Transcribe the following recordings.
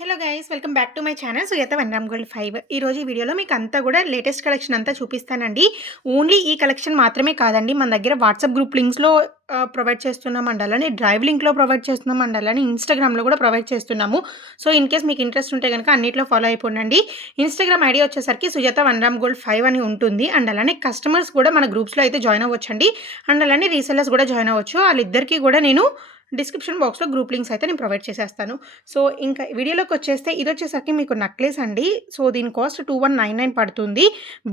Hello guys welcome back to my channel సుయత one gram gold 5. ఈరోజు ఈ వీడియోలో మీకు అంతా కూడా లేటెస్ట్ కలెక్షన్ అంతా చూపిస్తానండి. ఓన్లీ ఈ కలెక్షన్ మాత్రమే కాదండి, మన దగ్గర వాట్సాప్ గ్రూప్ లింక్స్లో ప్రొవైడ్ చేస్తున్నామండి, అలానే డ్రైవ్ లింక్లో ప్రొవైడ్ చేస్తున్నామండి, అలానే ఇన్స్టాగ్రామ్లో కూడా ప్రొవైడ్ చేస్తున్నాము. సో ఇన్ కేస్ మీకు ఇంట్రెస్ట్ ఉంటే కనుక అన్నింటిలో ఫాలో అయిపోండి. ఇన్స్టాగ్రామ్ ఐడి వచ్చేసరికి సుజాత వన్ గ్రామ్ గోల్డ్ 5 అని ఉంటుంది. అండ్ అలానే కస్టమర్స్ కూడా మన గ్రూప్స్లో అయితే జాయిన్ అవ్వచ్చండి. అండ్ అలానే రీసెల్లర్స్ కూడా జాయిన్ అవ్వచ్చు. వాళ్ళిద్దరికీ కూడా నేను డిస్క్రిప్షన్ బాక్స్లో గ్రూప్ లింక్స్ అయితే నేను ప్రొవైడ్ చేసేస్తాను. సో ఇంకా వీడియోలోకి వచ్చేస్తే ఇది వచ్చేసరికి మీకు నెక్లెస్ అండి. సో దీని కాస్ట్ 2199 పడుతుంది.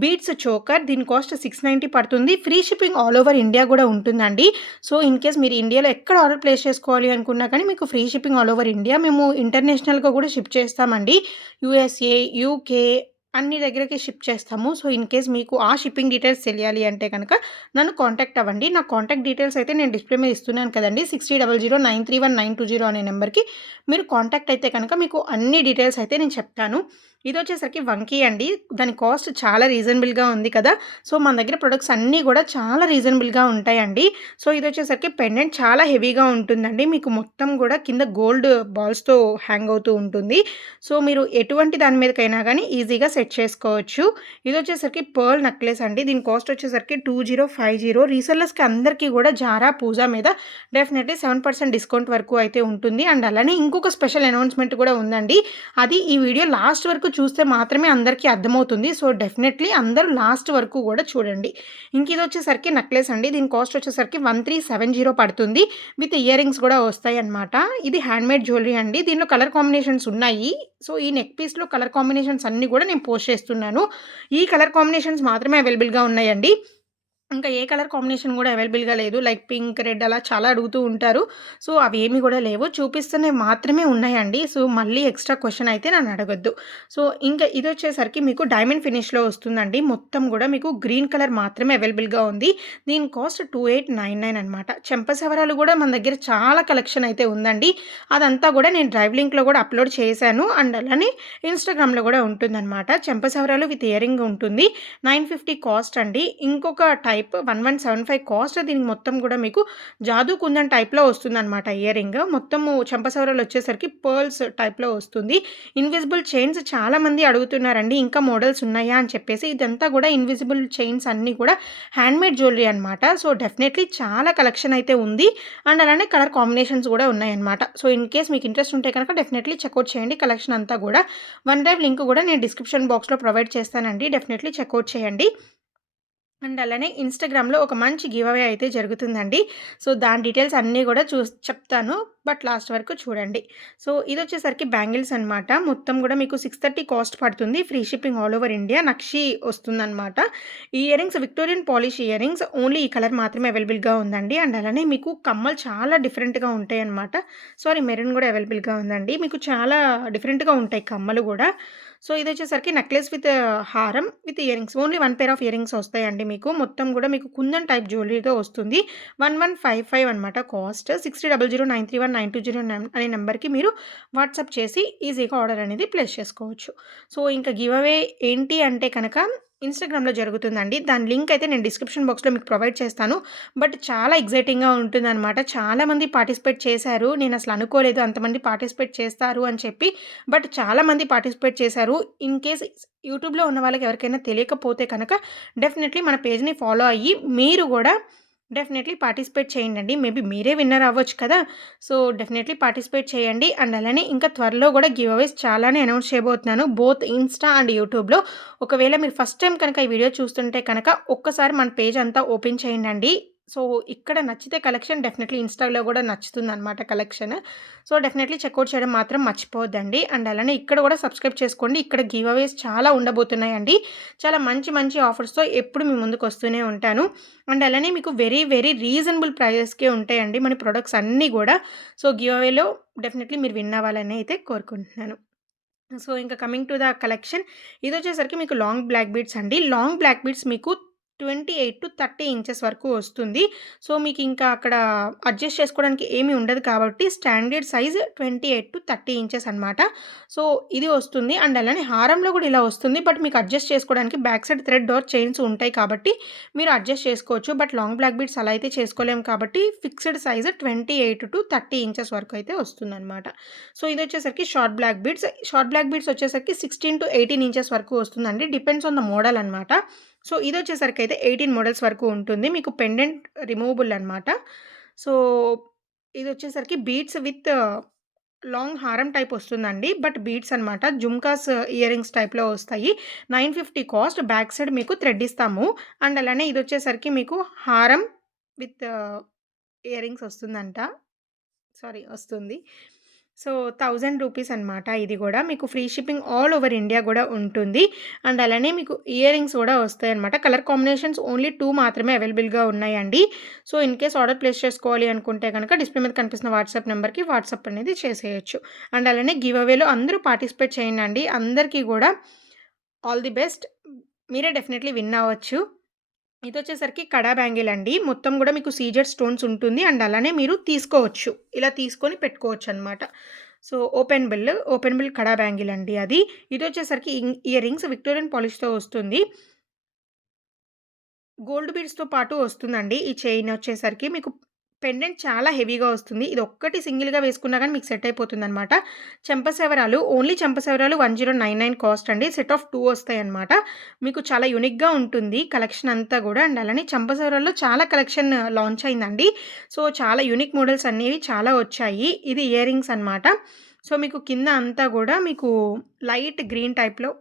బీడ్స్ చోకర్ దీని కాస్ట్ 690 పడుతుంది. Free shipping all over India కూడా ఉంటుందండి. సో ఇన్ కేస్ మీరు ఇండియాలో ఎక్కడ ఆర్డర్ ప్లేస్ చేసుకోవాలి అనుకున్నా కానీ మీకు free shipping all over India. మేము ఇంటర్నేషనల్గా కూడా షిప్ చేస్తామండి. యూఎస్ఏ, యూకే అన్ని దగ్గరికి షిప్ చేస్తాము. సో ఇన్ కేస్ మీకు ఆ షిప్పింగ్ డీటెయిల్స్ తెలియాలి అంటే కనుక నన్ను కాంటాక్ట్ అవ్వండి. నా కాంటాక్ట్ డీటెయిల్స్ అయితే నేను డిస్ప్లే మీద ఇస్తున్నాను కదండి. 6000931921 అనే నెంబర్కి మీరు కాంటాక్ట్ అయితే కనుక మీకు అన్ని డీటెయిల్స్ అయితే నేను చెప్తాను. ఇది వచ్చేసరికి వంకీ అండి. దాని కాస్ట్ చాలా రీజనబుల్గా ఉంది కదా. సో మన దగ్గర ప్రొడక్ట్స్ అన్నీ కూడా చాలా రీజనబుల్గా ఉంటాయండి. సో ఇది వచ్చేసరికి పెండెంట్ చాలా హెవీగా ఉంటుందండి. మీకు మొత్తం కూడా కింద గోల్డ్ బాల్స్తో హ్యాంగ్ అవుతూ ఉంటుంది. సో మీరు ఎటువంటి దాని మీదకైనా కానీ ఈజీగా సెట్ చేసుకోవచ్చు. ఇది వచ్చేసరికి పర్ల్ నెక్లెస్ అండి. దీని కాస్ట్ వచ్చేసరికి 2050. రీసెల్లర్స్కి అందరికీ కూడా జారా పూజా మీద డెఫినెట్లీ 7% డిస్కౌంట్ వరకు అయితే ఉంటుంది. అండ్ అలానే ఇంకొక స్పెషల్ అనౌన్స్మెంట్ కూడా ఉందండి. అది ఈ వీడియో లాస్ట్ వరకు చూస్తే మాత్రమే అందరికీ అర్థమవుతుంది. సో డెఫినెట్లీ అందరూ లాస్ట్ వరకు కూడా చూడండి. ఇంక ఇది వచ్చేసరికి నెక్లెస్ అండి. దీని కాస్ట్ వచ్చేసరికి 1370 పడుతుంది. విత్ ఇయర్ రింగ్స్ కూడా వస్తాయి అన్నమాట. ఇది హ్యాండ్మేడ్ జ్యువెలరీ అండి. దీనిలో కలర్ కాంబినేషన్స్ ఉన్నాయి. సో ఈ నెక్ పీస్లో కలర్ కాంబినేషన్స్ అన్నీ కూడా నేను పోస్ట్ చేస్తున్నాను. ఈ కలర్ కాంబినేషన్స్ మాత్రమే అవైలబుల్గా ఉన్నాయండి. ఇంకా ఏ కలర్ కాంబినేషన్ కూడా అవైలబుల్గా లేదు. లైక్ పింక్, రెడ్ అలా చాలా అడుగుతూ ఉంటారు. సో అవి ఏమి కూడా లేవు. చూపిస్తున్నవి మాత్రమే ఉన్నాయండి. సో మళ్ళీ ఎక్స్ట్రా క్వశ్చన్ అయితే నన్ను అడగొద్దు. సో ఇంకా ఇది వచ్చేసరికి మీకు డైమండ్ ఫినిష్లో వస్తుందండి. మొత్తం కూడా మీకు గ్రీన్ కలర్ మాత్రమే అవైలబుల్గా ఉంది. దీని కాస్ట్ 2899 అనమాట. చెంపసవరాలు కూడా మన దగ్గర చాలా కలెక్షన్ అయితే ఉందండి. అదంతా కూడా నేను డ్రైవ్ లింక్లో కూడా అప్లోడ్ చేశాను. అండ్ అలానే ఇన్స్టాగ్రామ్లో కూడా ఉంటుందన్నమాట. చెంపసవరాలు విత్ ఇయరింగ్ ఉంటుంది. 950 కాస్ట్ అండి. ఇంకొక టైప్ 1175 కాస్ట్. దీనికి మొత్తం కూడా మీకు జాదూ కుందన్ టైప్లో వస్తుందన్నమాట. ఇయర్ రింగ్ మొత్తము చెంపసవరాలు వచ్చేసరికి పర్ల్స్ టైప్లో వస్తుంది. ఇన్విజిబుల్ చైన్స్ చాలామంది అడుగుతున్నారండి, ఇంకా మోడల్స్ ఉన్నాయా అని చెప్పేసి. ఇదంతా కూడా ఇన్విజిబుల్ చైన్స్ అన్నీ కూడా హ్యాండ్మేడ్ జ్యువెలరీ అనమాట. సో డెఫినెట్లీ చాలా కలెక్షన్ అయితే ఉంది. అండ్ అలానే కలర్ కాంబినేషన్స్ కూడా ఉన్నాయన్నమాట. సో ఇన్ కేస్ మీకు ఇంట్రెస్ట్ ఉంటే కనుక డెఫినెట్లీ చెక్అవుట్ చేయండి. కలెక్షన్ అంతా కూడా వన్ డ్రైవ్ లింక్ కూడా నేను డిస్క్రిప్షన్ బాక్స్లో ప్రొవైడ్ చేస్తానండి. డెఫినెట్లీ చెక్అవుట్ చేయండి. అండ్ అలానే ఇన్స్టాగ్రామ్లో ఒక మంచి గివ్ అవే అయితే జరుగుతుందండి. సో దాని డీటెయిల్స్ అన్నీ కూడా చెప్తాను. బట్ లాస్ట్ వరకు చూడండి. సో ఇది వచ్చేసరికి బ్యాంగిల్స్ అనమాట. మొత్తం కూడా మీకు 630 కాస్ట్ పడుతుంది. Free shipping all over India. నక్షి వస్తుందన్నమాట. ఈ earrings Victorian polish earrings. Only ఈ కలర్ మాత్రమే అవైలబుల్గా ఉందండి. అండ్ అలానే మీకు కమ్మలు చాలా డిఫరెంట్గా ఉంటాయి అనమాట. సారీ, మెరూన్ కూడా అవైలబుల్గా ఉందండి. మీకు చాలా డిఫరెంట్గా ఉంటాయి కమ్మలు కూడా. సో ఇది వచ్చేసరికి నెక్లెస్ విత్ హారం with earrings. Only 1 pair of ear rings వస్తాయండి మీకు. మొత్తం కూడా మీకు కుందన్ టైప్ జ్యువెలరీతో వస్తుంది. 1155 అనమాట కాస్ట్. 6000931920 అనే నెంబర్కి మీరు వాట్సాప్ చేసి ఈజీగా ఆర్డర్ అనేది ప్లేస్ చేసుకోవచ్చు. సో ఇంకా గివ్ అవే ఏంటి అంటే కనుక ఇన్స్టాగ్రామ్లో జరుగుతుందండి. దాని లింక్ అయితే నేను డిస్క్రిప్షన్ బాక్స్లో మీకు ప్రొవైడ్ చేస్తాను. బట్ చాలా ఎగ్జైటింగ్గా ఉంటుందన్నమాట. చాలామంది పార్టిసిపేట్ చేశారు. నేను అసలు అనుకోలేదు అంతమంది పార్టిసిపేట్ చేస్తారు అని చెప్పి. బట్ చాలామంది పార్టిసిపేట్ చేశారు. ఇన్ కేస్ యూట్యూబ్లో ఉన్న వాళ్ళకి ఎవరికైనా తెలియకపోతే కనుక డెఫినెట్లీ మన పేజ్ని ఫాలో అయ్యి మీరు కూడా డెఫినెట్లీ పార్టిసిపేట్ చేయండి. మేబీ మీరే విన్నర్ అవ్వచ్చు కదా. సో డెఫినెట్లీ పార్టిసిపేట్ చేయండి. అండ్ అలానే ఇంకా త్వరలో కూడా గివ్ అవేస్ చాలానే అనౌన్స్ చేయబోతున్నాను, బోత్ ఇన్స్టా అండ్ యూట్యూబ్లో. ఒకవేళ మీరు ఫస్ట్ టైం కనుక ఈ వీడియో చూస్తుంటే కనుక ఒక్కసారి మన పేజ్ అంతా ఓపెన్ చేయండి. సో ఇక్కడ నచ్చితే కలెక్షన్ డెఫినెట్లీ ఇన్స్టాలో కూడా నచ్చుతుందన్నమాట కలెక్షన్. సో డెఫినెట్లీ చెక్అవుట్ చేయడం మాత్రం మర్చిపోవద్దండి. అండ్ అలానే ఇక్కడ కూడా సబ్స్క్రైబ్ చేసుకోండి. ఇక్కడ గివ్ అవేస్ చాలా ఉండబోతున్నాయండి. చాలా మంచి మంచి ఆఫర్స్తో ఎప్పుడు మీ ముందుకు వస్తూనే ఉంటాను. అండ్ అలానే మీకు వెరీ వెరీ రీజనబుల్ ప్రైజెస్కే ఉంటాయండి మన ప్రొడక్ట్స్ అన్నీ కూడా. సో గివ్ అవేలో డెఫినెట్లీ మీరు విన్ అవ్వాలని అయితే కోరుకుంటున్నాను. సో ఇంకా కమింగ్ టు ద కలెక్షన్. ఇది వచ్చేసరికి మీకు లాంగ్ బ్లాక్ బీడ్స్ అండి. లాంగ్ బ్లాక్ బీడ్స్ మీకు 28-30 ఇంచెస్ వరకు వస్తుంది. సో, మీకింకా అక్కడ అడ్జస్ట్ చేసుకోవడానికి ఏమి ఉండదు కాబట్టి స్టాండర్డ్ సైజ్ 28-30 ఇంచెస్ అనమాట. సో, ఇది వస్తుంది. అండ్ అలానే హారంలో గూడా ఇలా వస్తుంది. బట్ మీకు అడ్జస్ట్ చేసుకోవడానికి back side thread or chains ఉంటాయి కాబట్టి మీరు అడ్జస్ట్ చేసుకోవచ్చు. బట్ లాంగ్ బ్లాక్ బీడ్స్ అలా అయితే చేసుకోలేము కాబట్టి ఫిక్స్డ్ సైజ్ 28-30 ఇంచెస్ వరకు అయితే వస్తుందనమాట. సో, ఇదొచ్చేసరికి short black beads. Short black beads వచ్చేసరికి 16-18 ఇంచెస్ వరకు వస్తుందండి. డిపెండ్స్ ఆన్ ద మోడల్ అనమాట. సో, ఇదొచ్చేసరికయితే 18 మోడల్స్ వరకు ఉంటుంది. మీకు పెండెంట్ రిమూవబుల్ అనమాట. సో, ఇదొచ్చేసరికి బీడ్స్ విత్ లాంగ్ హారం టైప్ వస్తుందండి. బట్ బీడ్స్ అనమాట. జుమ్కాస్ ఇయర్ రింగ్స్ టైప్‌లో వస్తాయి. 950 కాస్ట్. బ్యాక్ సైడ్ మీకు థ్రెడ్ ఇస్తాము. అండ్ అలానే ఇదొచ్చేసరికి మీకు హారం విత్ ఇయర్ రింగ్స్ వస్తుందంట. సారీ వస్తుంది. సో, 1000 రూపీస్ అనమాట ఇది గూడా. మీకు free shipping all over India గూడా ఉంటుంది. అండ్ అలానే మీకు ఇయర్ రింగ్స్ గూడా వస్తాయన్నమాట. కలర్ కాంబినేషన్స్ ఓన్లీ 2 మాత్రమే అవైలబుల్‌గా ఉన్నాయండి. So, in case order place చేసుకోవాలి అనుకుంటే గనక డిస్‌ప్లే మీద కనిపిస్తున్న వాట్సాప్ నంబర్‌కి వాట్సాప్ అనేది చేసేయొచ్చు. అండ్ అలానే గివ్ అవేలో అందరూ పార్టిసిపేట్ చేయండండి. అందరికీ గూడా ఆల్ ది బెస్ట్. మీరే డెఫినైట్‌లీ విన్ అవ్వచ్చు. ఇదొచ్చేసరికి కడా బ్యాంగిల్ అండి. మొత్తం గూడా మీకు సీజెడ్ స్టోన్స్ ఉంటుంది. అండ్ అలానే మీరు తీసుకోవచ్చు. ఇలా తీసుకొని పెట్టుకోవచ్చనమాట. సో, ఓపెన్ బిల్ కడా బ్యాంగిల్ అండి అది. ఇదొచ్చేసరికి ఇయర్ రింగ్స్ విక్టోరియన్ పాలిష్‌తో వస్తుంది. గోల్డ్ బీడ్స్‌తో పాటు వస్తుందండి. ఈ చైన్ వచ్చేసరికి మీకు పెండెంట్ చాలా హెవీగా వస్తుంది. ఇదొక్కటి సింగిల్‌గా వేసుకున్నా గాని మీకు సెట్ అయిపోతుందనమాట. చెంపసెవరాలు ఓన్లీ చెంపసెవరాలు 1099 కాస్ట్ అండి. సెట్ ఆఫ్ 2 వస్తాయన్నమాట. మీకు చాలా యూనిక్‌గా ఉంటుంది కలెక్షన్ అంతా గూడా. అండ్ అలానే చెంపసెవరాల్లో చాలా కలెక్షన్ లాంచ్ అయిందండి. సో, చాలా యూనిక్ మోడల్స్ అనేవి చాలా వచ్చాయి. ఇది ఇయర్ రింగ్స్ అనమాట. సో, మీకు కింద అంతా గూడా మీకు లైట్ గ్రీన్ టైప్‌లో